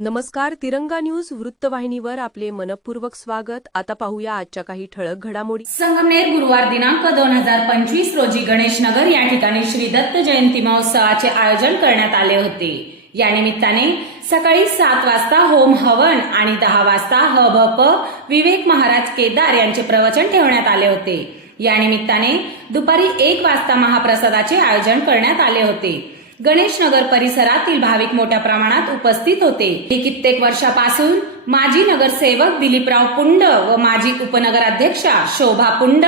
नमस्कार. तिरंगा न्यूज वृत्तवाहिनीवर आपले मनपूर्वक स्वागत. आता पाहूया आजच्या काही ठळक घडामोडी. संगमनेर गुरुवार दिनांक 2025 रोजी गणेश नगर या ठिकाणी श्री दत्त जयंती महोत्सवाचे आयोजन करण्यात आले होते. या निमित्ताने सकाळी 7 वाजता होम हवन आणि 10 वाजता हभप विवेक महाराज केदार यांचे प्रवचन ठेवण्यात आले होते. या निमित्ताने दुपारी 1 वाजता महाप्रसादाचे आयोजन करण्यात आले होते. गणेश नगर परिसरातील भाविक मोठ्या प्रमाणात उपस्थित होते. कित्येक वर्षापासून माजी नगरसेवक दिलीपराव पुंड व माजी उपनगराध्यक्षा शोभा पुंड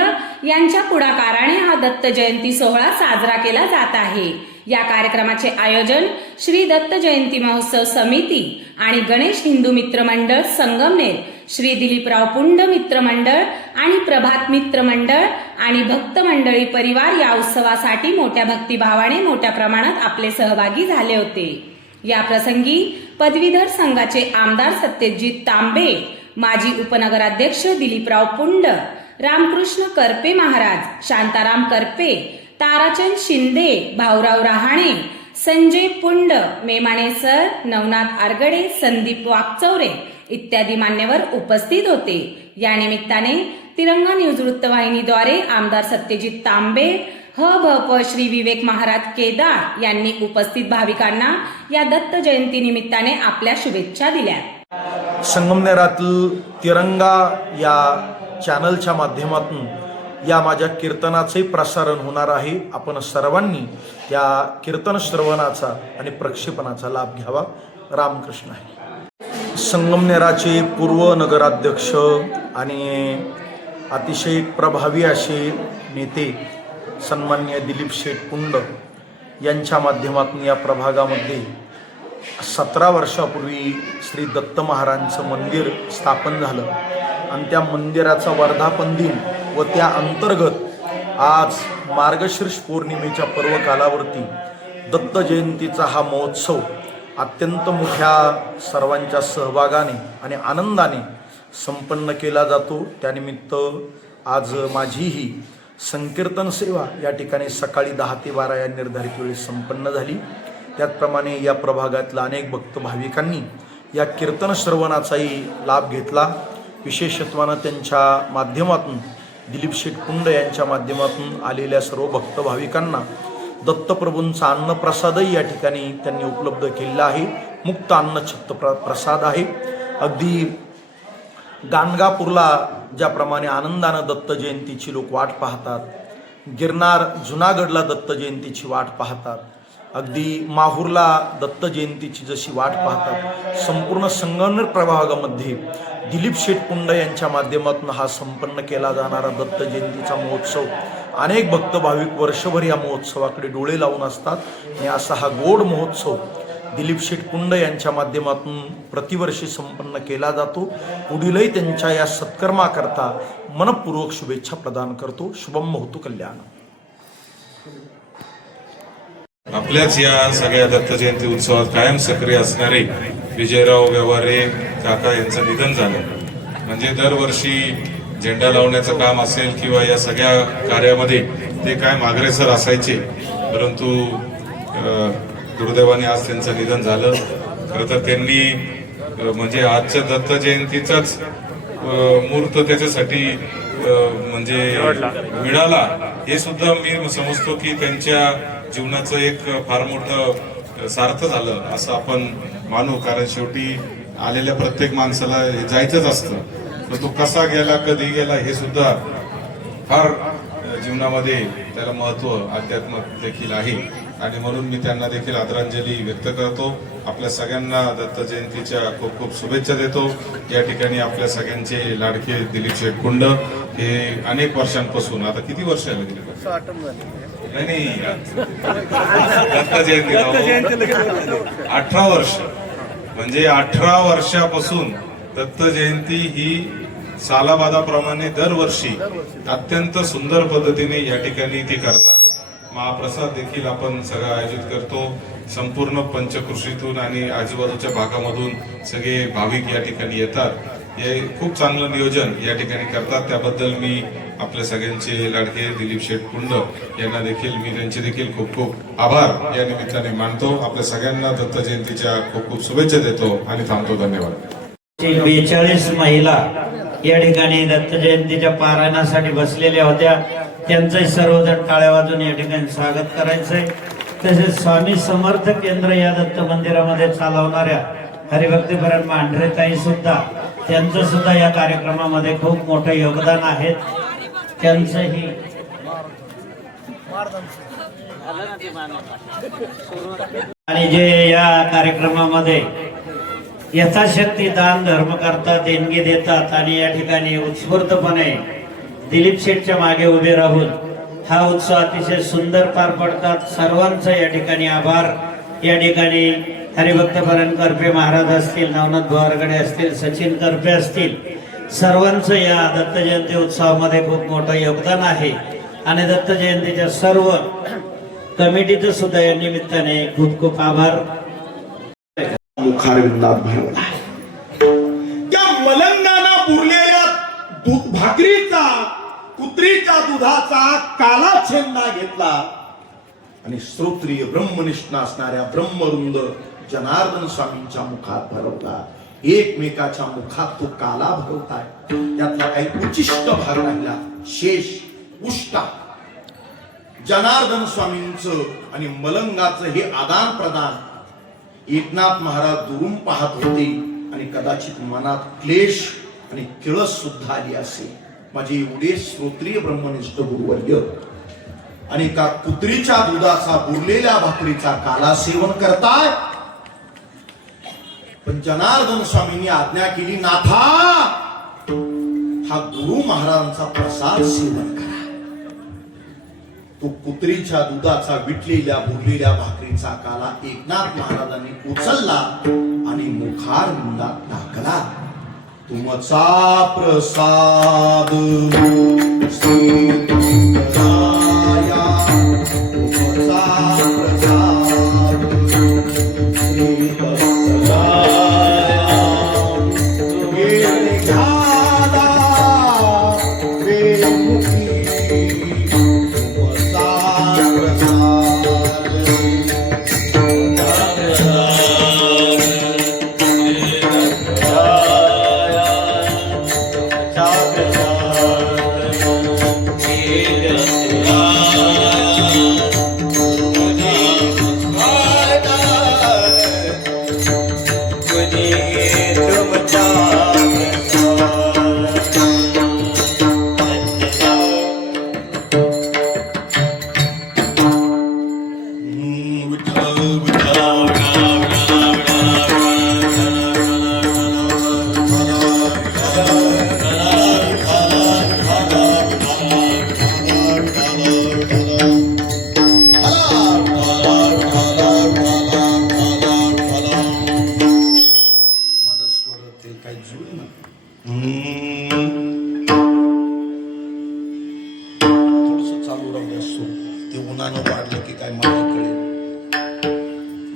यांच्या पुढाकाराने हा दत्त जयंती सोहळा साजरा केला जात आहे. या कार्यक्रमाचे आयोजन श्री दत्त जयंती महोत्सव समिती आणि गणेश हिंदू मित्र मंडळ संगमनेर, श्री दिलीपराव पुंड मित्र मंडळ आणि प्रभात मित्र मंडळ आणि भक्त मंडळी परिवार या उत्सवासाठी मोठ्या भक्तिभावाने मोठ्या प्रमाणात आपले सहभागी झाले होते. या प्रसंगी पदवीधर संघाचे आमदार सत्यजित तांबे, माजी उपनगराध्यक्ष दिलीपराव पुंड, रामकृष्ण करपे महाराज, शांताराम करपे, ताराचंद शिंदे, भाऊराव रहाणे, संजय पुंड, मेमाणे सर, नवनाथ आरगडे, संदीप वाकचौरे इत्यादी मान्यवर उपस्थित होते. या निमित्ताने तिरंगा न्यूज वृत्तवाहिनीद्वारे आमदार सत्यजित तांबे, हभप श्री विवेक महाराज केदार यांनी उपस्थित भाविकांना या दत्त जयंती निमित्ताने आपल्या शुभेच्छा दिल्या. संगमनेरातील तिरंगा या चॅनलच्या माध्यमातून या माझ्या कीर्तनाचे प्रसारण होणार आहे. आपण सर्वांनी त्या कीर्तन श्रवणाचा आणि प्रक्षेपणाचा लाभ घ्यावा. रामकृष्ण आहे. संगमनेराचे पूर्व नगराध्यक्ष आणि अतिशय प्रभावी असे नेते सन्माननीय दिलीप शेठ पुंड यांच्या माध्यमातून या प्रभागामध्ये 17 वर्षापूर्वी श्री दत्त महाराजांचं मंदिर स्थापन झालं आणि त्या मंदिराचा वर्धापन दिन व त्या अंतर्गत आज मार्गशीर्ष पौर्णिमेच्या पर्व कालावरती दत्त जयंतीचा हा महोत्सव अत्यंत मोठ्या सर्वांच्या सहभागाने आणि आनंदाने संपन्न केला जातो. त्यानिमित्त आज माझीही संकीर्तन सेवा या ठिकाणी सकाळी 10 ते 12 या निर्धारित वेळी संपन्न झाली. त्याचप्रमाणे या प्रभागातल्या अनेक भक्त भाविकांनी या कीर्तन श्रवणाचाही लाभ घेतला. विशेषत्वानं त्यांच्या माध्यमातून दिलीप शेठ पुंड यांच्या माध्यमातून आलेल्या सर्व भक्त भाविकांना दत्तप्रभूंचा अन्नप्रसादही या ठिकाणी त्यांनी उपलब्ध केलेला आहे. मुक्त अन्नछत्र प्रसाद आहे. अगदी गाणगापूरला ज्याप्रमाणे आनंदानं दत्त जयंतीची लोक वाट पाहतात, गिरनार जुनागडला दत्त जयंतीची वाट पाहतात, अगदी माहूरला दत्त जयंतीची जशी वाट पाहतात, संपूर्ण संगमनेर प्रभागामध्ये दिलीप शेठ पुंड यांच्या माध्यमातून हा संपन्न केला जाणारा दत्त जयंतीचा महोत्सव अनेक भक्त भाविक वर्षभर या महोत्सवाकडे डोळे लावून असतात. आणि असा हा गोड महोत्सव दिलीप शेठ पुंड यांच्या माध्यमातून प्रतिवर्षी संपन्न केला जातो. पुढीलही त्यांच्या या सत्कर्माकरता मनपूर्वक शुभेच्छा प्रदान करतो. शुभम भवतु कल्याण. आपल्याच या सगळ्या दत्त जयंती उत्सवात कायम सक्रिय असणारे विजयराव व्यवहारे काका यांचं निधन झालं. म्हणजे दरवर्षी झेंडा लावण्याचं काम असेल किंवा या सगळ्या कार्यामध्ये ते कायम अग्रेसर असायचे, परंतु दुर्दैवाने आज त्यांचं निधन झालं. खरं तर त्यांनी म्हणजे आजच्या दत्त जयंतीचाच मुहूर्त त्याच्यासाठी म्हणजे मिळाला हे सुद्धा मी समजतो की त्यांच्या जीवनाचं एक फार मोठं सार्थ झालं असं आपण मानू. कारण शेवटी आलेल्या प्रत्येक माणसाला जायचंच असतं, तर तो कसा गेला, कधी गेला हे सुद्धा फार जीवनामध्ये त्याला महत्व अध्यात्म देखील आहे. आणि म्हणून मी त्यांना देखील आदरांजली व्यक्त करतो. आपल्या सगळ्यांना दत्त जयंतीच्या खूप खूप शुभेच्छा देतो. या ठिकाणी आपल्या सगळ्यांचे लाडके दिलीप शेठ पुंड हे अनेक वर्षांपासून, आता किती वर्ष आले दिलीप? नाही दत्त जयंती 18 वर्ष, म्हणजे 18 वर्षापासून दत्त जयंती ही सालाबादाप्रमाणे दरवर्षी अत्यंत सुंदर पद्धतीने या ठिकाणी ती करतात. महाप्रसाद देखील आपण सगळं आयोजित करतो. संपूर्ण पंचकृषीतून आणि आजूबाजूच्या भागामधून सगळे भाविक या ठिकाणी येतात. हे खूप चांगलं नियोजन या ठिकाणी करतात. त्याबद्दल मी आपल्या सगळ्यांचे लाडके दिलीप शेठ कुंड यांना देखील मी त्यांचे देखील खूप खूप आभार या निमित्ताने मानतो. आपल्या सगळ्यांना दत्त जयंतीच्या खूप खूप शुभेच्छा देतो आणि थांबतो. धन्यवाद. 42 महिला या ठिकाणी दत्त जयंतीच्या पारायणासाठी बसलेल्या होत्या. त्यांचं सर्वजण टाळ्या वाजून या ठिकाणी स्वागत करायचंय. तसेच स्वामी समर्थ केंद्र या दत्त मंदिरामध्ये चालवणाऱ्या हरिभक्तीपरायण मांढरेताई सुद्धा, त्यांचं सुद्धा या कार्यक्रमामध्ये खूप मोठं योगदान आहे. त्यांचंही आणि जे या कार्यक्रमामध्ये यथाशक्ती दान धर्म करतात, देणगी देतात आणि या ठिकाणी उत्स्फूर्तपणे दिलीप शेठच्या मागे उभे राहून हा उत्सव अतिशय सुंदर पार पडतात. सर्वांचं या ठिकाणी आभार. या ठिकाणी हरिभक्तपरायण करपे महाराज असतील, नवनाथ भोवरगडे असतील, सचिन करपे असतील, सर्वांचं या दत्त जयंती उत्सवामध्ये खूप मोठं योगदान आहे. आणि दत्त जयंतीच्या सर्व कमिटीचं सुद्धा या निमित्ताने खूप खूप आभार. मुखारविंदात भरवला. त्या मलंगाना पुरलेल्या दूध भाकरीचा, कुत्रीच्या दुधाचा काला छेंदा घेतला आणि श्रोत्रिय ब्रह्मनिष्ठ असणाऱ्या ब्रह्मरुंद जनार्दन स्वामींच्या मुखात भरवला. एकमेकाच्या मुखात तो काला भरवताय. त्यातला काही उचिष्ट भाग राहिला, शेष उष्टा जनार्दन स्वामींचं आणि मलंगाचं हे आदान प्रदान एकनाथ महाराज दुरून पाहत होते आणि कदाचित मनात क्लेश आणि किळस सुद्धा आली असेल. माझे एवढे श्रोत्रिय ब्रह्मनिष्ठ गुरुवर्य आणि का कुत्रीच्या दुधाचा बुरलेल्या भाकरीचा काला सेवन करताय. पण जनार्दन स्वामींनी आज्ञा केली, नाथा हा गुरु महाराजांचा प्रसाद सेवन करा. तो कुत्रीच्या दुधाचा विटलेल्या बुरलेल्या भाकरीचा काला एकनाथ महाराजांनी उचलला आणि मुखारविंदात टाकला. तुमचा प्रसाद श्री दत्तराया, तुमचा प्रसाद श्री दत्तराया. वेळ झाला वेळमुखी,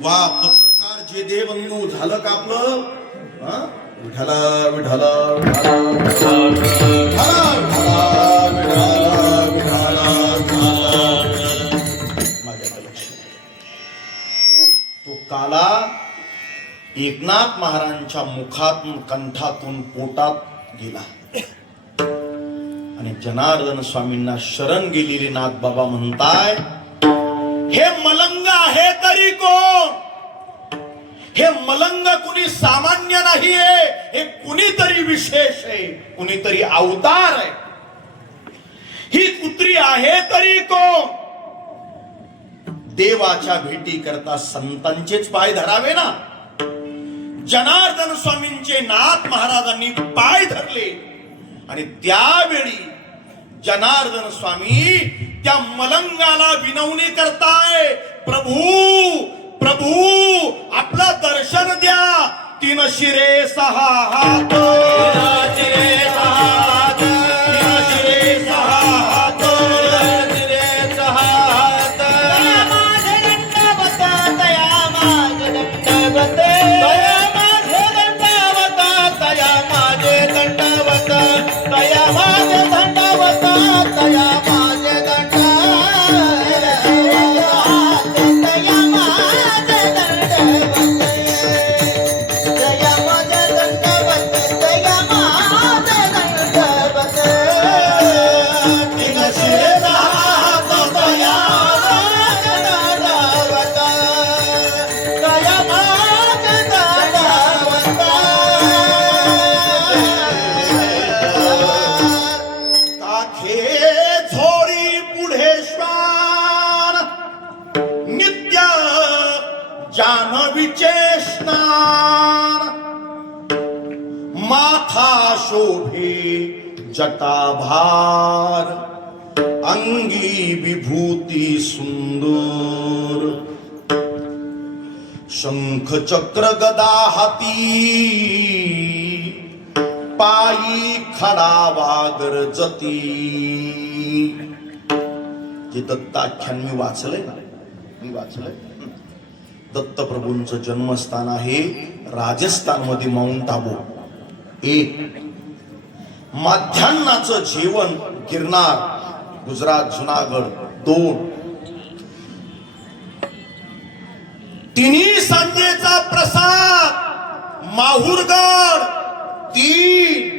वा पत्रकार जे देवंगू झालं का आपलं? विठाला विठाला विठाला माझ्या लक्ष. तो काला एकनाथ महाराजांच्या मुखातून, कंठातून, पोटात गेला आणि जनार्दन स्वामींना शरण गेलेले नाथ बाबा म्हणताय, हे मलंग आहे तरी कोण? हे मलंग कुणी सामान्य नाहीये, हे कुणीतरी विशेष आहे, कुणीतरी अवतार आहे. ही कुत्री आहे तरी कोण? देवाच्या भेटी करता संतांचेच पाय धरावे ना. जनार्दन स्वामींचे नाथ महाराजांनी पाय धरले आणि त्यावेळी जनार्दन स्वामी त्या मलंगाला विनवणी करताय, प्रभू प्रभू आपला दर्शन द्या. 3 शिरे 6 हात, 3 शिरे 6 हात, 3 शिरे 6 हात, 3 शिरे 6 हात. तया माझे दंडवत, तया माझे दंडवत, तया माझे दंडवत, तया माझे दंडवत, तया माझे दंडवत. माथा शोभे जटाभार, अंगी विभूती सुंदर, शंख चक्र गदा हाती, पायी खडा वागर जती. जे दत्ताख्यान मी वाचलंय. दत्तप्रभूंचं जन्मस्थान आहे राजस्थानमध्ये माउंट आबू. एक माध्यान्नाचं जेवण गिरनार गुजरात जुनागड. 2 तिन्ही सांजेचा प्रसाद माहुरगड. 3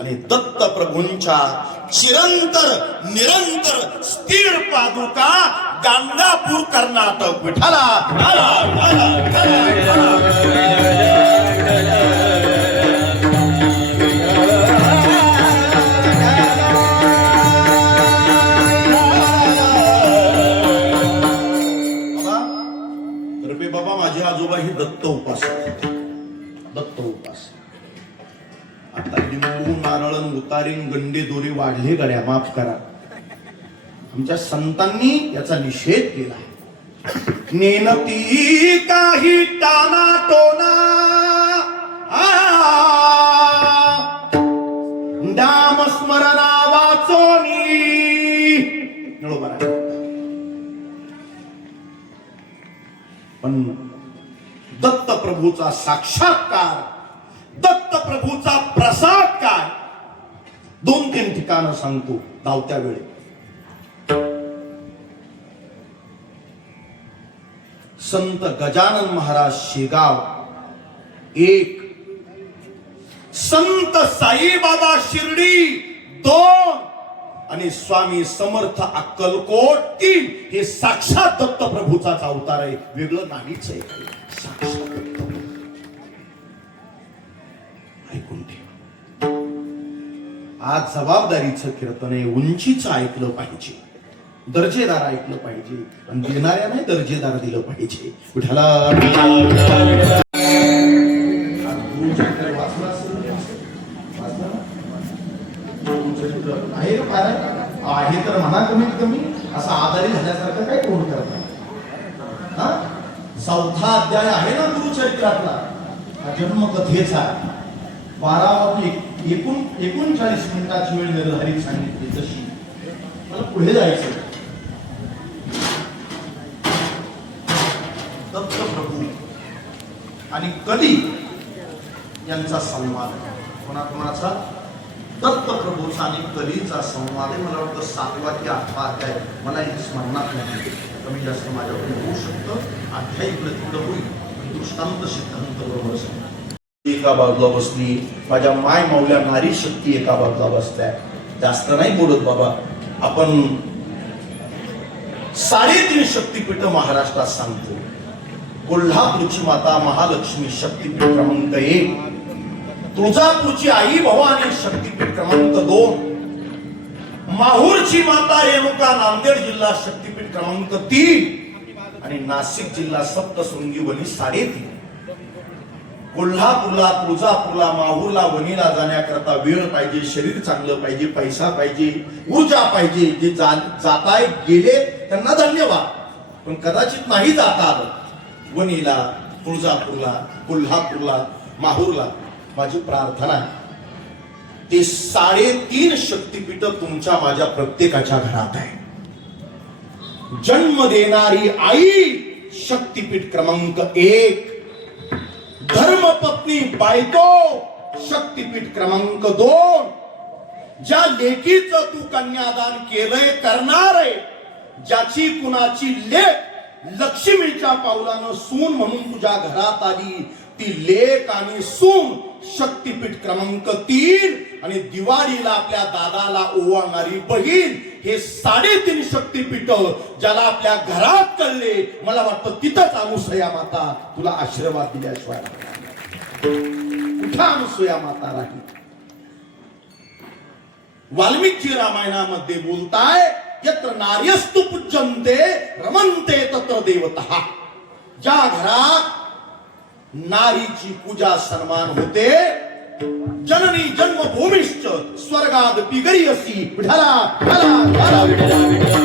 आणि दत्तप्रभूंच्या चिरंतर निरंतर स्थिर पादुका गाणगापूर कर्नाटक. विठ्ठला बाबा माझे आजोबा हे दत्त उपासक. आता लिंबू नारळ उतारीन गंडे दोरे वाढले गड्या, माफ करा. आमच्या संतांनी याचा निषेध केला. नेनती काही टाना टोना नाम स्मरणा वाचोनी. बरोबर आहे. पण दत्तप्रभूचा साक्षात्कार, दत्तप्रभूचा प्रसाद काय, 2-3 ठिकाणं सांगतो धावत्या वेळी. संत गजानन महाराज शेगाव 1, संत साईबाबा शिर्डी 2 आणि स्वामी समर्थ अक्कलकोट 3. हे साक्षात दत्तप्रभूचाच अवतार आहे, वेगळं नाहीच आहे. साक्षात दत्तप्रभू. ऐकून ठेवा. आज जबाबदारीचं कीर्तन आहे. उंचीचं ऐकलं पाहिजे, दर्जेदार ऐकलं पाहिजे आणि देणाऱ्या नाही दर्जेदार दिलं पाहिजे. विठ्ठला आहे तर म्हणा कमीत कमी असं आधारी झाल्यासारखं काय कोण करतात. 4था अध्याय आहे ना गुरुचरित्रातला, जन्मकथेचा. 12 39 मिनिटाची वेळ निर्धारित सांगितली. तशी मला पुढे जायचं. दत्तप्रभू आणि कली यांचा संवाद. कोणाचा? दत्तप्रभूचा आणि कलीचा संवाद आहे. मला वाटतं 7वा की 8वा अध्याय, मला हे स्मरणात नाही. कमी जास्त माझ्याकडून होऊ शकतं. अध्याय तिकडं होईल, दृष्टांत सिद्धांत बरोबर. एका बाजूला बसली माझ्या माय माऊल्या नारी शक्ती, एका बाजूला बसल्या. जास्त नाही बोलत बाबा. आपण 3.5 शक्तीपीठ महाराष्ट्रात सांगतो. कोल्हापूरची माता महालक्ष्मी शक्तीपीठ क्रमांक 1, तुळजापूरची आई भवानी शक्तीपीठ क्रमांक 2, माहूरची माता रेणुका नांदेड जिल्हा शक्तीपीठ क्रमांक 3 आणि नाशिक जिल्हा सप्तशृंगी वनी 3.5. कोल्हापूरला, तुळजापूरला, माहूरला, वनीला जाण्याकरता वेळ पाहिजे, शरीर चांगलं पाहिजे, पैसा पाहिजे, ऊर्जा पाहिजे. जे जाताय गेले त्यांना धन्यवाद. पण कदाचित नाही जाता आलं वनीला, तुळजापूरला, कोल्हापूरला, माहूरला, माझी प्रार्थना आहे ते 3.5 शक्तीपीठ तुमच्या माझ्या प्रत्येकाच्या घरात आहे. जन्म देणारी आई शक्तीपीठ क्रमांक 1, धर्मपत्नी बायको शक्तीपीठ क्रमांक 2, ज्या लेकीचं तू कन्यादान केलंय, करणार आहे, ज्याची कुणाची लेक लक्ष्मीच्या पावलानं सून म्हणून तुझ्या घरात आली, ती लेक आणि सून शक्तीपीठ क्रमांक 3 आणि दिवाळीला आपल्या दादाला ओवाळणारी बहीण, हे 3.5 शक्तीपीठ ज्याला आपल्या घरात कळले, मला वाटतं तिथंच अनुसया माता तुला आशीर्वाद दिल्याशिवाय कुठं अनुसया माता राहील. वाल्मिकी रामायणामध्ये बोलताय, यत्र नार्यस्तु पूज्यन्ते रमन्ते तत्र देवतः. ज्या घरात नारीची पूजा सन्मान होते, जननी जन्मभूमिश्च स्वर्गाद पिगरीयसी विठला विठला विठला विठला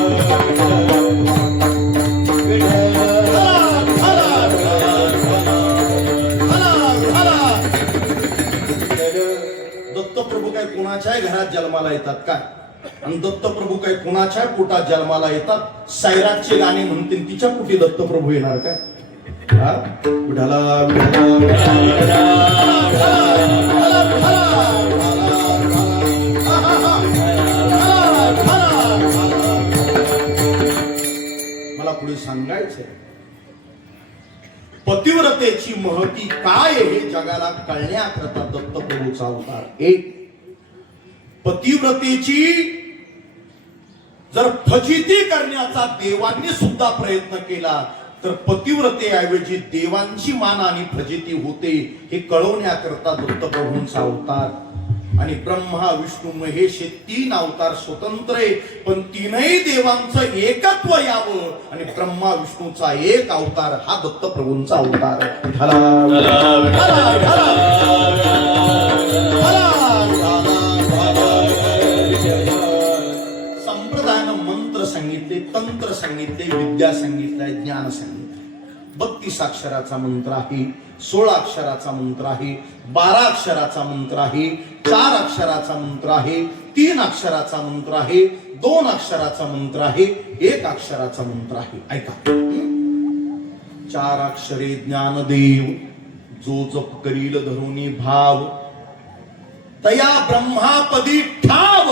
दत्तप्रभू काय कोणाच्याही घरात जन्माला येतात काय? आणि दत्तप्रभू काय कोणाच्या पोटात जन्माला येतात? सैराटचे गाणे म्हणतील तिच्या पोटी दत्तप्रभू येणार काय? हा? विठला विठला विठला विठला मला पुढे सांगायचंय पतिव्रतेची महती काय हे जगाला कळण्याकरता दत्तप्रभूचा अवतार. एक पतिव्रतेची जर फजिती करण्याचा देवांनी सुद्धा प्रयत्न केला तर पतिव्रतेऐवजी देवांची मान आणि फजिती होते हे कळवण्याकरता दत्तप्रभूंचा अवतार. आणि ब्रह्मा विष्णू महेश हे 3 अवतार स्वतंत्र आहे पण तीनही देवांचं एकत्व यावं आणि ब्रह्मा विष्णूचा एक अवतार हा दत्तप्रभूंचा अवतार. संप्रदायानं मंत्र सांगितले, तंत्र सांगितले, विद्या सांगितलंय, ज्ञान सांगितलंय. 32 अक्षराचा मंत्र आहे, 16 अक्षराचा मंत्र आहे, 12 अक्षराचा मंत्र आहे, 4 अक्षराचा मंत्र आहे, 3 अक्षराचा मंत्र आहे, 2 अक्षराचा मंत्र आहे, 1 अक्षराचा मंत्र आहे. ऐका. 4 अक्षरे ज्ञानदेव जो जप करील धरुनी भाव तया ब्रह्मापदी ठाव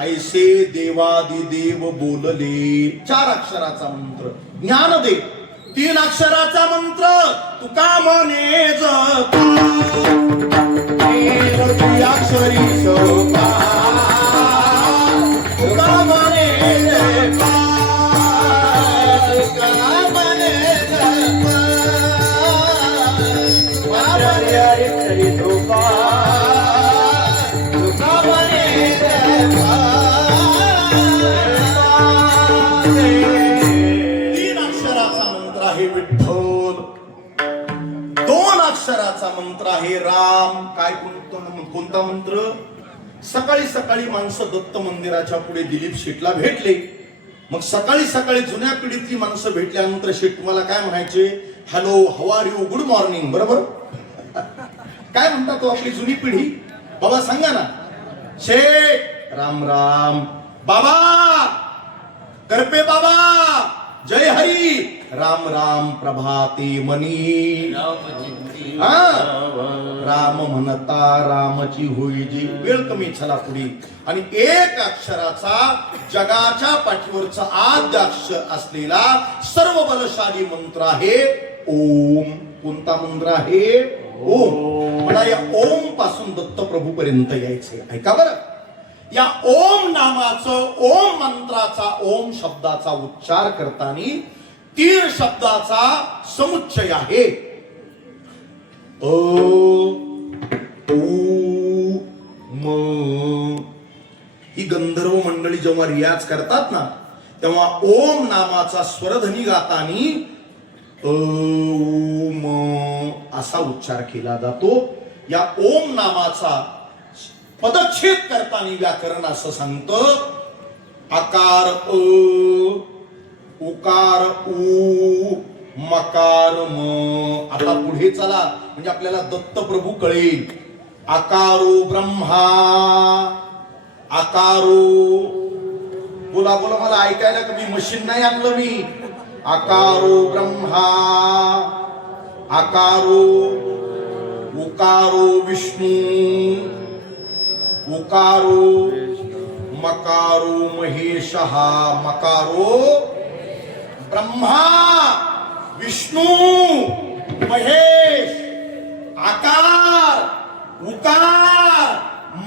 ऐसे देवादिदेव बोलले. 4 अक्षराचा मंत्र ज्ञानदेव. 3 अक्षराचा मंत्र तुका म्हणे जपा अक्षरी सोपा तुका म्हणे जपा तुका म्हणे जपा अक्षरी सोपा तुका म्हणे जपा. 3 अक्षराचा मंत्र आहे विठ्ठल. 2 अक्षराचा मंत्र आहे राम. काय कोणता मंत्र? सकाळी सकाळी माणसं दत्त मंदिराच्या पुढे दिलीप शेठला भेटले. मग सकाळी सकाळी जुन्या पिढीतली माणसं भेटल्यानंतर शेठ तुम्हाला काय म्हणायचे? Hello, how are you, good morning. बरोबर. काय म्हणतात तो आपली जुनी पिढी? बाबा सांगा ना. शेठ राम राम. बाबा करपे बाबा जय हरी. राम राम प्रभाते मनी. राम म्हणता रामची होई जी. वेळ कमी छला पुढे. आणि 1 अक्षराचा जगाच्या पाठीवरचा आद्य अक्षर असलेला सर्व बलशाली मंत्र आहे ओम. कोणता मंत्र आहे? ओम. मला या ओम पासून दत्तप्रभू पर्यंत यायचे. ऐका बरं. या ओम नामाचं, ओम मंत्राचा, ओम शब्दाचा उच्चार करताना 3 शब्दाचा समुच्चय आहे. अ उ म. ही गंधर्व मंडळी जेव्हा रियाज करतात ना तेव्हा ओम नामाचा स्वरध्वनी गातानी अ उ म असा उच्चार केला जातो. या ओम नामाचा पदच्छेद करताना व्याकरण असं सांगतं आकार अ, उकार उ, मकार म. आता पुढे चला म्हणजे आपल्याला दत्तप्रभू कळेल. आकारो ब्रह्मा. आकारो. बोला बोला, मला ऐकायला कमी मशीन नाही आणलं मी. आकारो ब्रह्मा. आकारो. उकारो विष्णू. उकारो. मकारो महेशः. मकारो ब्रह्मा विष्णू महेश. आकार उकार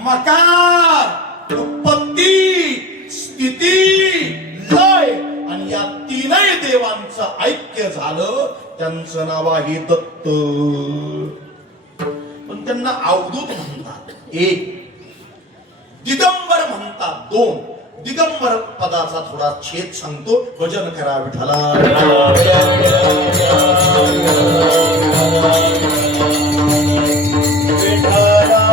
मकार. उत्पत्ती स्थिती लय. आणि या 3ही देवांचं ऐक्य झालं. त्यांचं नाव आहे दत्त. पण त्यांना अवधूत म्हणतात 1. दिगंबर म्हणतात 2. दिगंबर पदाचा थोडा छेद सांगतो. भजन करा विठ्ठला. विठ्ठला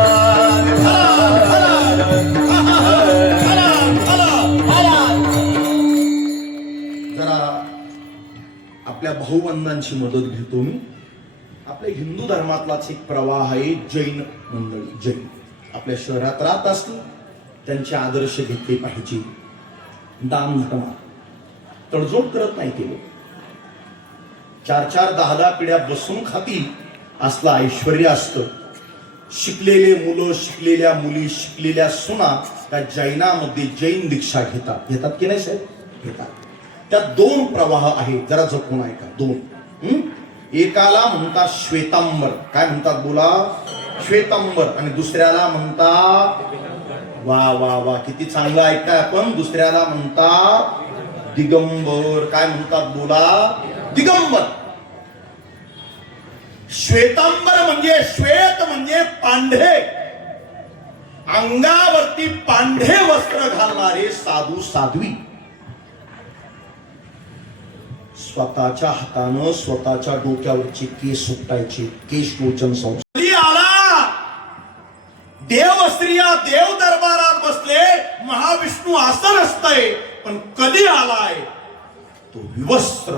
संबंधांची मदत घेतो मी. आपल्या हिंदू धर्मातलाच एक प्रवाह आहे जैन मंडळी. जैन आपल्या शहरात राहत असतील, त्यांचे आदर्श घेतले पाहिजे. दान धर्म तडजोड करत नाही ते लोक. 4-4, 10-10 पिढ्या बसून खाती असलं ऐश्वर्य असतं. शिकलेले मुलं, शिकलेल्या मुली, शिकलेल्या सुना त्या जैनामध्ये जैन दीक्षा घेतात की नाही साहेब? घेतात. त्यात 2 प्रवाह आहेत, जरा जपून ऐका. 2. एकाला म्हणतात श्वेतांबर. काय म्हणतात बोला? श्वेतांबर. आणि दुसऱ्याला म्हणतात, वा वा वा किती चांगलं ऐकताय आपण, दुसऱ्याला म्हणतात दिगंबर. काय म्हणतात बोला? दिगंबर. श्वेतांबर म्हणजे, श्वेत म्हणजे पांढरे, अंगावरती पांढरे वस्त्र घालणारे साधू साध्वी. स्वतःच्या हातानं स्वतःच्या डोक्यावरचे केस सुटायचे, केश मोचन संस्कार. आला देव स्त्रिया देव दरबारात बसले, महाविष्णू आसन असतंय, पण कधी आलाय तो विवस्त्र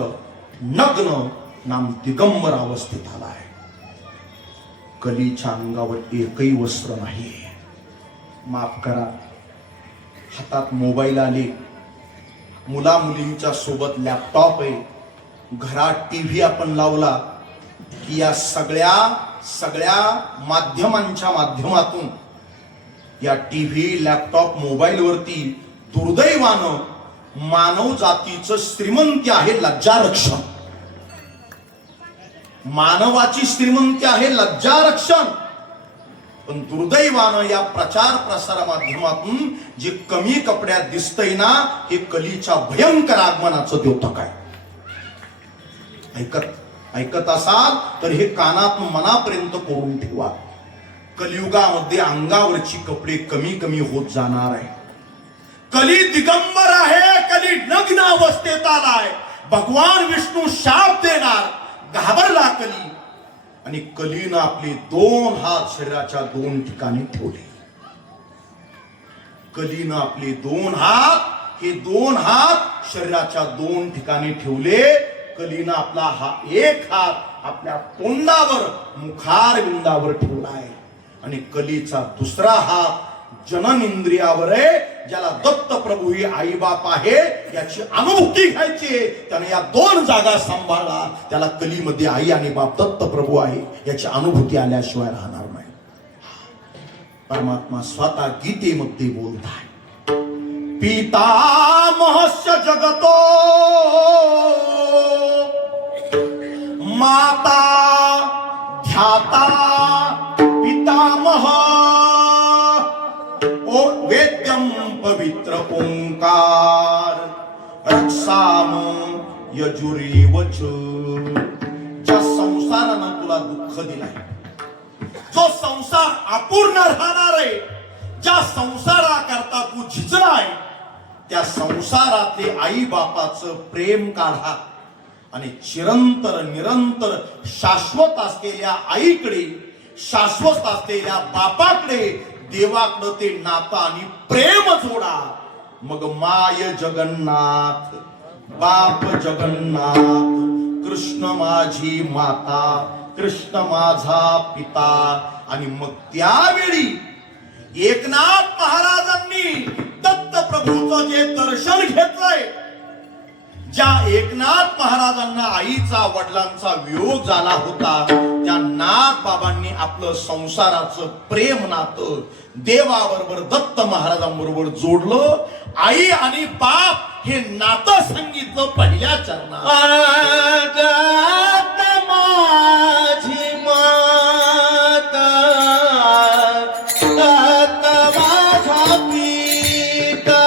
नग्न नाम दिगंबर अवस्थेत आलाय. कलीच्या अंगावर एकही वस्त्र नाही. माफ करा, हातात मोबाईल आले, मुला मुलींच्या सोबत लॅपटॉप आहे, घरात टीव्ही आपण लावला की या सगळ्या माध्यमांच्या माध्यमातून, या टीव्ही, लॅपटॉप, मोबाईलवरती दुर्दैवानं मानव जातीचं श्रीमंती आहे लज्जारक्षण. मानवाची श्रीमंती आहे लज्जारक्षण. पण दुर्दैवानं या प्रचार प्रसार माध्यमातून जे कमी कपड्यात दिसतंय ना, हे कलीच्या भयंकर आगमनाचं द्योतक आहे. ऐकत असाल तर हे कानात मनापर्यंत करून ठेवा. कलियुगामध्ये अंगावरची कपडे कमी कमी होत जाणार आहे. कली दिगंबर आहे, कली नग्न अवस्थेत आलाय. भगवान विष्णू शाप देणार, घाबरला कली. आणि कलीनं आपले 2 हात शरीराच्या 2 ठिकाणी ठेवले. कलीनं आपले 2 हात, हे 2 हात शरीराच्या 2 ठिकाणी ठेवले. कलीनं आपला एक हात आपल्या तोंडावर, मुखारविंदावर ठेवलाय. आणि कलीचा दुसरा हात जनन इंद्रियावर आहे. ज्याला दत्त प्रभू ही आई बाप आहे याची अनुभूती घ्यायची, त्याने या 2 जागा सांभाळला. त्याला कलीमध्ये आई आणि बाप दत्त प्रभू आहे याची अनुभूती आल्याशिवाय राहणार नाही. परमात्मा स्वतः गीतेमध्ये बोलताय, पितामहस्य जगतो माता ध्याता पितामह वेद्यम पवित्र ओंकार रक्षाम यजुरेवच. ज्या संसारानं तुला दुःख दिलाय, जो संसार अपूर्ण राहणार आहे, ज्या संसाराकरता तू झिजलाय, त्या संसारातले आई बापाचं प्रेम काढा आणि चिरंतर निरंतर शाश्वत असलेल्या आईकडे, शाश्वत असलेल्या बापाकडे, देवाकडे ते नातं आणि प्रेम जोडा. मग माय जगन्नाथ, बाप जगन्नाथ, कृष्ण माझी माता, कृष्ण माझा पिता. आणि मग त्यावेळी एकनाथ महाराजांनी दत्त प्रभूचं जे दर्शन घेतलंय, ज्या एकनाथ महाराजांना आईचा वडिलांचा वियोग झाला होता, त्या नाथ बाबांनी आपलं संसाराचं प्रेम नातं देवाबरोबर, दत्त महाराजांबरोबर जोडलं. आई आणि बाप हे नातं सांगितलं पहिल्या चरणात. माझी माता, माझा पिता,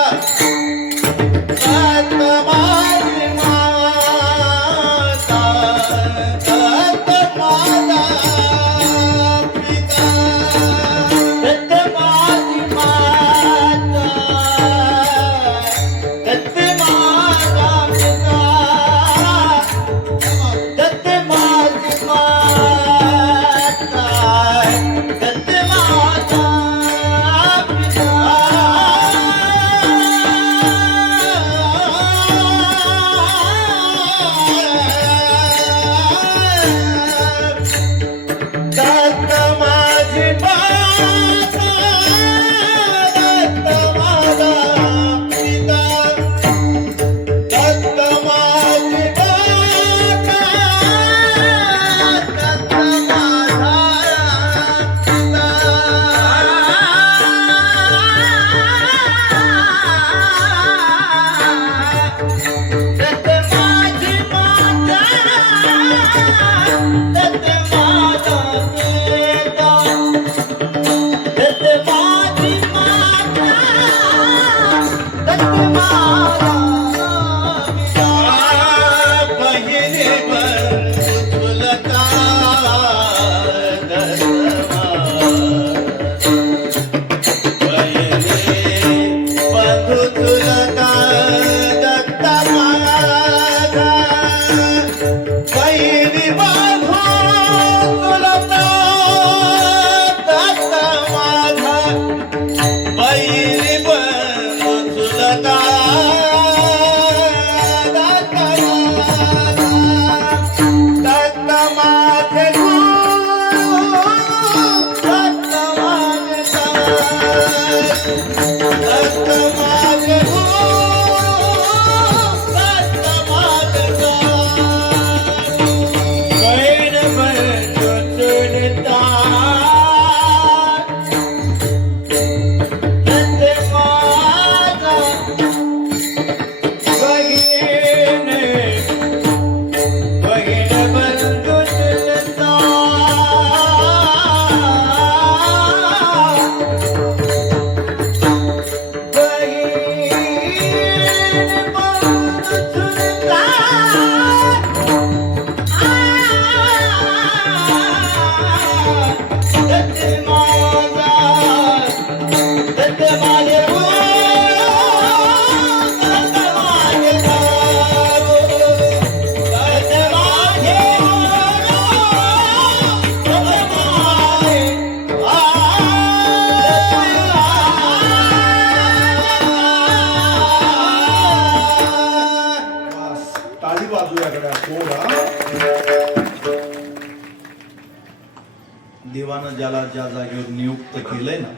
देवाला ज्या जागेवर नियुक्त केलंय ना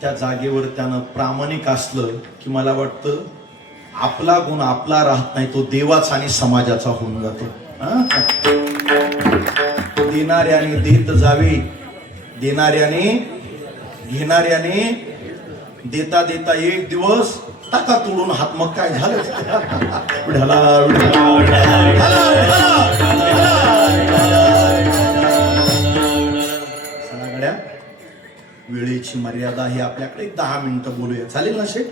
त्या जागेवर त्यानं प्रामाणिक असलं की मला वाटतं आपला गुण आपला राहत नाही, तो देवाचा आणि समाजाचा होऊन जातो. देणाऱ्याने देत जावे, देणाऱ्याने घेणाऱ्याने देता देता एक दिवस टाका तोडून हात, मग काय झालं. विढाला विढाला सणागड्या वेळेची मर्यादा आहे आपल्याकडे. 10 मिनिटं बोलूया, चालेल ना शेठ?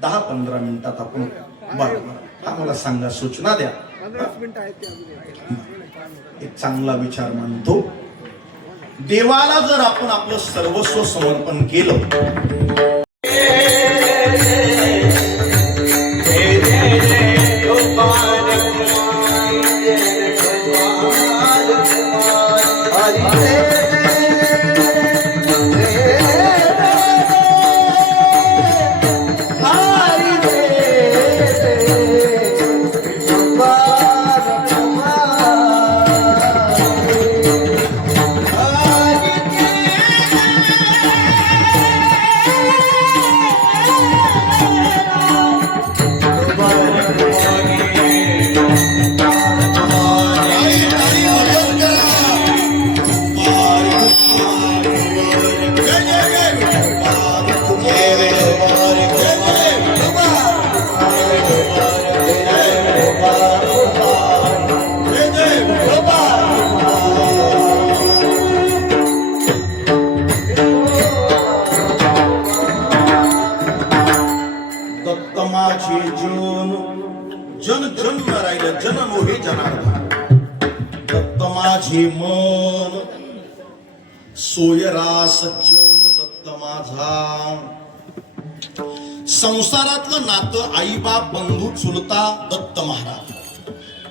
10-15 मिनिटात आपण बरं हा मला सांगा, सूचना द्या. एक चांगला विचार मानतो, देवाला जर आपण आपलं सर्वस्व समर्पण केलं जन जन राहिलं, जन मोहे जनार्दन. दत्त माझे मन सोयरा सज्जन दत्त माझा. संसारातलं नातं आई बाप बंधू चुलता दत्त महाराज.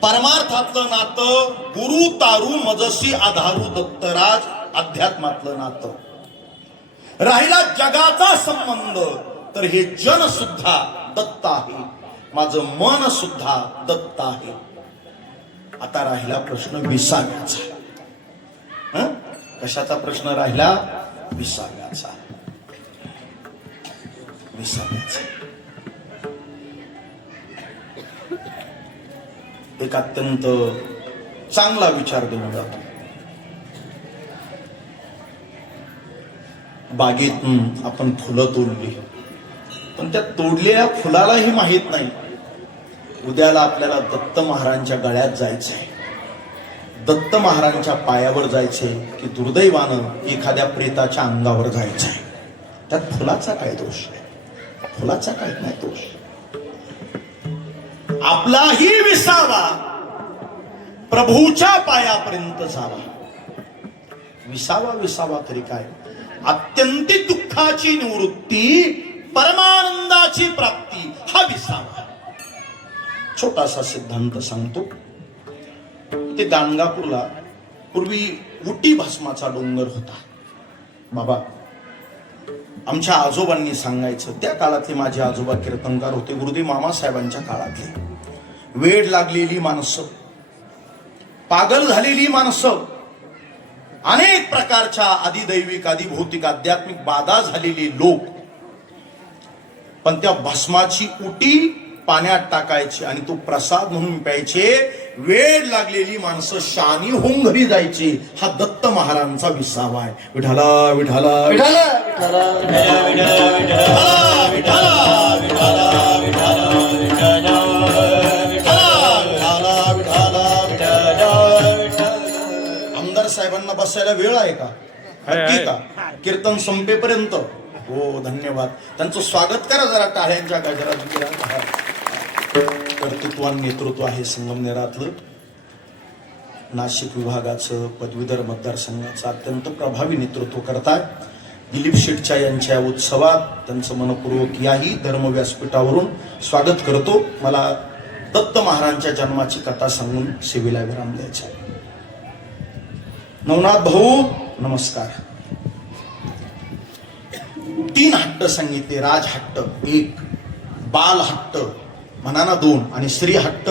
परमार्थातलं नातं गुरु तारू मजसी आधारू दत्तराज. अध्यात्मातलं नातं राहिला जगाचा संबंध, तर हे जन सुद्धा दत्त आहे, माझं मन सुद्धा दत्त आहे. आता राहिला प्रश्न विसाव्याचा. कशाचा प्रश्न राहिला? विसाव्याचा. एक अत्यंत चांगला विचार देऊन जातो. बागेतून आपण फुलं तोडली, पण त्या तोडलेल्या फुलालाही माहित नाही उद्याला आपल्याला दत्त महाराजांच्या गळ्यात जायचंय, दत्त महाराजांच्या पायावर जायचंय, की दुर्दैवानं एखाद्या प्रेताच्या अंगावर जायचंय. त्यात फुलाचा काय दोष आहे? फुलाचा काय नाही दोष. आपलाही विसावा प्रभूच्या पायापर्यंत जावा. विसावा तरी काय? अत्यंतिक दुःखाची निवृत्ती, परमानंदाची प्राप्ती, हा विसावा. छोटासा सिद्धांत सांगतो. ते गाणगापूरला पूर्वी उटी भस्माचा डोंगर होता. बाबा आमच्या आजोबांनी सांगायचं, त्या काळातले माझे आजोबा कीर्तनकार होते, गुरुदेव मामासाहेबांच्या काळातले. वेड लागलेली माणसं, पागल झालेली माणसं, अनेक प्रकारच्या आदिदैविक आदिभौतिक आध्यात्मिक बाधा झालेले लोक, पण त्या भस्माची उटी पाण्यात टाकायची आणि तो प्रसाद म्हणून प्यायचे. वेळ लागलेली माणसं शानी होऊन घरी जायची. हा दत्त महाराजांचा विसावा आहे. विठाला विठाला विठाला आमदार साहेबांना बसायला वेळ आहे का? ठीक आहे, कीर्तन संपेपर्यंत. हो धन्यवाद. त्यांचं स्वागत करा जरा टाळ्यांच्या गजरात. कर्तृत्वान नेतृत्व आहे संगमनेरातलं. नाशिक विभागाचं पदवीधर मतदारसंघाचं अत्यंत प्रभावी नेतृत्व करतात. दिलीप शेटच्या यांच्या उत्सवात त्यांचं मनपूर्वक याही धर्म व्यासपीठावरून स्वागत करतो. मला दत्त महाराजांच्या जन्माची कथा सांगून सेवेला विराम द्यायचा. नवनाथ भाऊ नमस्कार. 3 हट्ट सांगितले. राज हट्ट 1, बाल हट्ट म्हणाना 2 आणि श्री हट्ट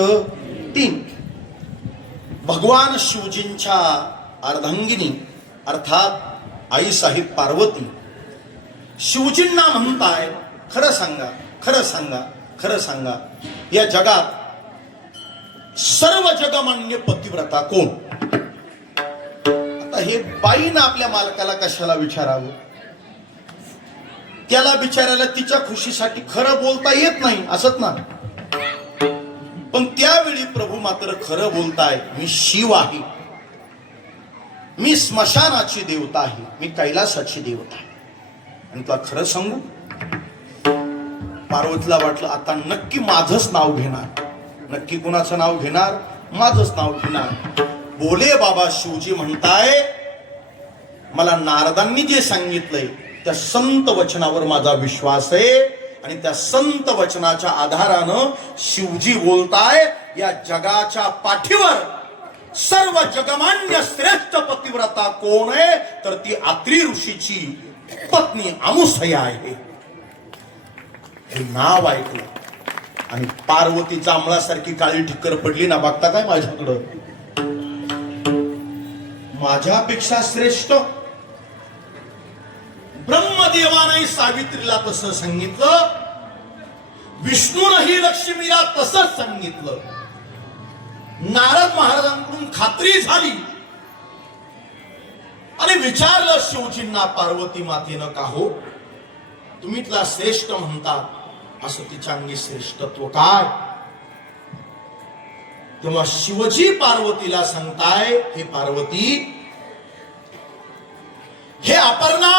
3. भगवान शिवजींच्या अर्धांगिनी अर्थात आई साहेब पार्वती शिवजींना म्हणताय, खरं सांगा, खरं सांगा, खरं सांगा, या जगात सर्व जगमान्य पतिव्रता कोण? आता हे बाईनं आपल्या मालकाला कशाला विचारावं? त्याला बिचारायला तिच्या खुशीसाठी खरं बोलता येत नाही, असत ना. पण त्यावेळी प्रभू मात्र खरं बोलताय, मी शिव आहे, मी स्मशानाची देवता आहे, मी कैलासाची देवता आहे. आणि तुला खरं सांगू, पार्वतीला वाटलं आता नक्की माझंच नाव घेणार. नक्की कुणाचं नाव घेणार? माझंच नाव घेणार. बोले बाबा शिवजी म्हणताय, मला नारदांनी जे सांगितलंय त्या संत वचनावर माझा विश्वास आहे, आणि त्या संत वचनाच्या आधारानं शिवजी बोलताय, या जगाच्या पाठीवर सर्व जगमान्य श्रेष्ठ पतिव्रता कोण आहे? तर ती अत्री ऋषीची पत्नी अमुसया आहे. हे नाव ऐकलं आणि पार्वती जांभळासारखी काळी ठिक्कर पडली ना. बघता काय माझ्याकडं? माझ्यापेक्षा श्रेष्ठ? ब्रह्मदेवाने सावित्रीला तसं सांगितलं, विष्णूनही लक्ष्मीला तसंच सांगितलं. नारद महाराजांकडून खात्री झाली आणि विचारलं शिवजींना, पार्वती मातेनं, का हो तुम्ही तिला श्रेष्ठ म्हणतात, असं तिच्या अंगी श्रेष्ठत्व काय? तेव्हा शिवजी पार्वतीला सांगताय, हे पार्वती, हे अपर्णा,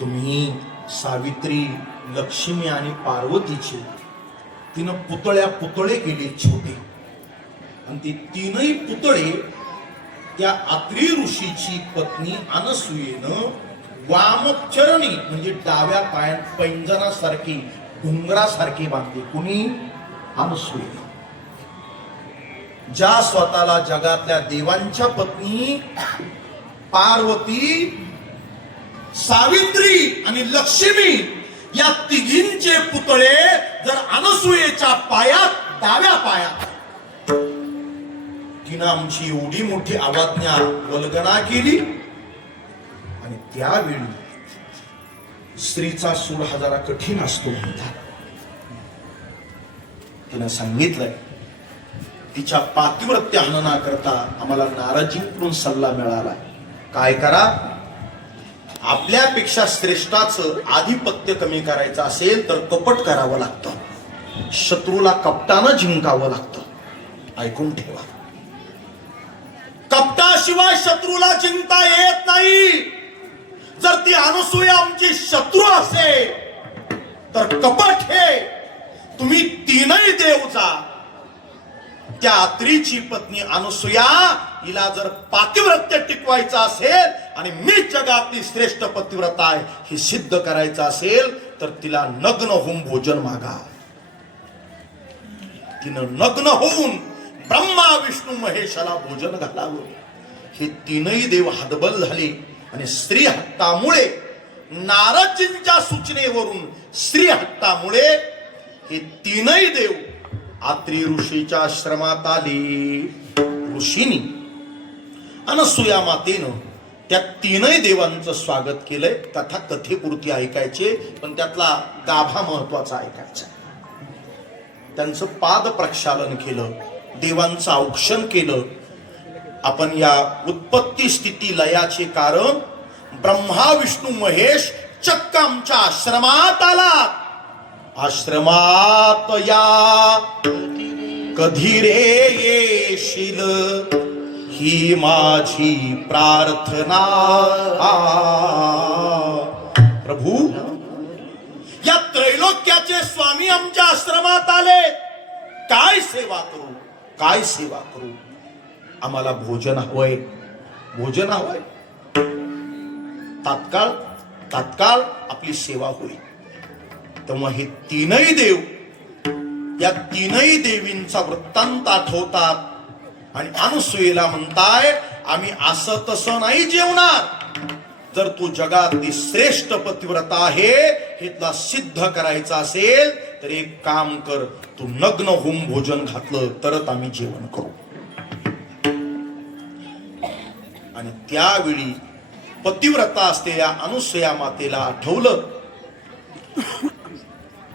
तुम्ही सावित्री, लक्ष्मी आणि पार्वतीचे तिनं पुतळे केले छोटे, आणि ते तीनही पुतळे त्या अत्री ऋषीची पत्नी अनसूयेनं वामचरणी म्हणजे डाव्या पायात पैंजनासारखी डोंगरासारखी बांधली. कुणी? अनसूये. ज्या स्वतःला जगातल्या देवांच्या पत्नी पार्वती, सावित्री आणि लक्ष्मी या तिघींचे पुतळे जर अनसूयेच्या पायात, डाव्या पायात, तिनं आमची एवढी मोठी अवज्ञा वल्गना केली. आणि त्यावेळी स्त्रीचा सूर हा जरा कठीण असतो म्हणतात. तिनं सांगितलंय, तिच्या पातिव्रत्य हनना करता आम्हाला नारदजींकडून सल्ला मिळाला, काय करा, आपल्यापेक्षा श्रेष्ठाचं आधिपत्य कमी करायचं असेल तर कपट करावं लागतं, शत्रूला कपटानं जिंकावं लागतं. ऐकून ठेवा, कपटाशिवाय शत्रूला जिंकता येत नाही. जर ती अनसूया आमची शत्रू असेल तर कपट हे तुम्ही तीनही देव जा. त्या अत्रीची पत्नी अनसूया, हिला जर पातिव्रत्य टिकवायचं असेल आणि मी जगातली श्रेष्ठ पतिव्रता आहे हे सिद्ध करायचं असेल तर तिला नग्न होऊन भोजन मागा. तिनं नग्न होऊन ब्रह्मा, विष्णू, महेशाला भोजन घालावं. हे तीनही देव हतबल झाले आणि स्त्री हट्टामुळे, नारदजींच्या सूचनेवरून स्त्री हट्टामुळे हे तीनही देव अत्री ऋषीच्या आश्रमात आले. ऋषींनी अनसूया मातेनं त्या तीनही देवांचं स्वागत केलंय. कथा कथेपुरती ऐकायचे, पण त्यातला गाभा महत्वाचा ऐकायचा. त्यांचं पाद प्रक्षालन केलं, देवांचं औक्षण केलं. आपण या उत्पत्ती स्थिती लयाचे कारण ब्रह्मा, विष्णू, महेश चक्क आमच्या आश्रमात आलात. आश्रमात या कधी रे येशील ही माझी प्रार्थना. प्रभू, या त्रैलोक्याचे स्वामी आमच्या आश्रमात आले, काय सेवा करू, काय सेवा करू? आम्हाला भोजन हवंय, भोजन हवंय. तात्काळ तात्काळ आपली सेवा होईल. तेव्हा हे तीनही देव, या तीनही देवींचा वृत्तांत आठवतात आणि अनसूयेला म्हणताय, आम्ही असं तसं नाही जेवणार, जर तू जगातली श्रेष्ठ पतिव्रता आहे हे तुला सिद्ध करायचं असेल तर एक काम कर, तू नग्न होऊन भोजन घातलं तरच आम्ही जेवण करू. आणि त्यावेळी पतिव्रता असलेल्या अनुसया मातेला आठवलं,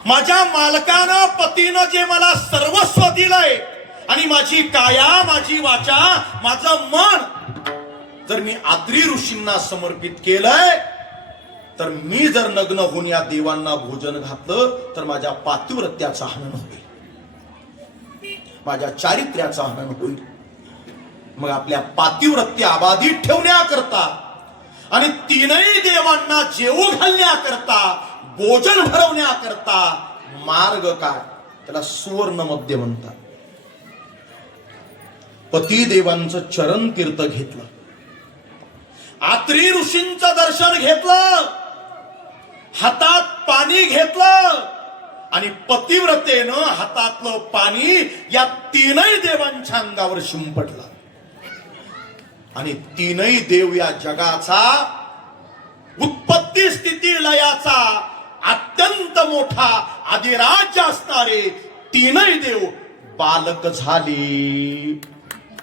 माझ्या मालकानं पतीनं जे मला सर्वस्व दिलंय आणि माझी काया, माझी वाचा, माझं मन जर मी आत्री ऋषींना समर्पित केलंय, तर मी जर नग्न होऊन या देवांना भोजन घातलं तर माझ्या पातिव्रत्याचा हनन होईल, माझ्या चारित्र्याचा हनन होईल. मग आपल्या पातिव्रत्य अबाधित ठेवण्याकरता आणि तीनही देवांना जेवू घालण्याकरता, भोजन भरवण्याकरता मार्ग काय, त्याला सुवर्ण मध्य म्हणतात. पतिदेवांचं चरण तीर्थ घेतलं, आत्री ऋषींचं दर्शन घेतलं, हातात पाणी घेतलं आणि पतिव्रतेनं हातातलं पाणी या तीनही देवांच्या अंगावर शिंपडलं. आणि तीनही देव या जगाचा उत्पत्ती स्थिती लयाचा अत्यंत मोठा अधिराज्य असणारे तीनही देव बालक झाले,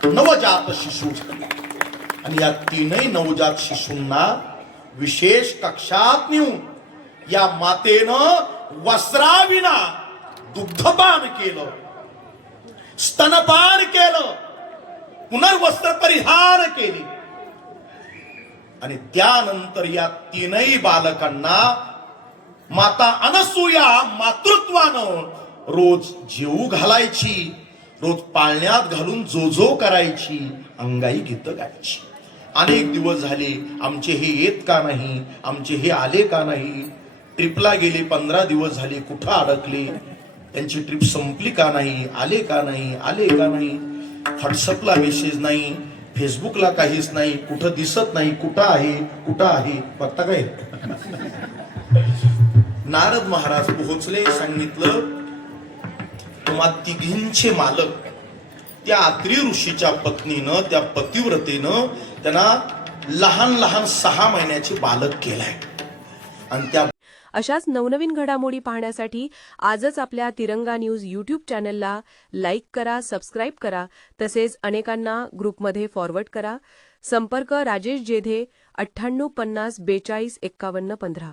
नवजात शिशु झाले. आणि या तीनही नवजात शिशूंना विशेष कक्षात नेऊन या मातेनं वस्त्राविना दुग्धपान केलं, स्तनपान केलं, पुनर्वस्त्र परिधान केले. आणि त्यानंतर या तीनही बालकांना माता अनसूया मातृत्वानं रोज जेवू घालायची, रोज पाळण्यात घालून जो जो करायची, अंगाई गीतं गायची. अनेक दिवस झाले, आमचे हे येत का नाही, आमचे हे आले का नाही, ट्रिपला गेले 15 दिवस झाले, कुठं अडकले, त्यांची ट्रिप संपली का नाही, आले का नाही, आले का नाही. व्हॉट्सअपला मेसेज नाही, फेसबुकला काहीच नाही, कुठं दिसत नाही, कुठं आहे, कुठं आहे. बघता काय नारद महाराज पोहोचले, सांगितलं तुम्हा तिघींचे मालक त्या आत्री ऋषीच्या पत्नीनं, त्या पतिव्रतेनं त्यांना लहान लहान 6 महिन्याचे बालक केलाय. आणि त्या अशाच नवनवीन घडामोडी पाहण्यासाठी आजच आपल्या तिरंगा न्यूज यूट्यूब चॅनलला लाईक करा, सबस्क्राईब करा, तसेच अनेकांना ग्रुपमध्ये फॉरवर्ड करा. संपर्क राजेश जेधे 98 50 42 51 15.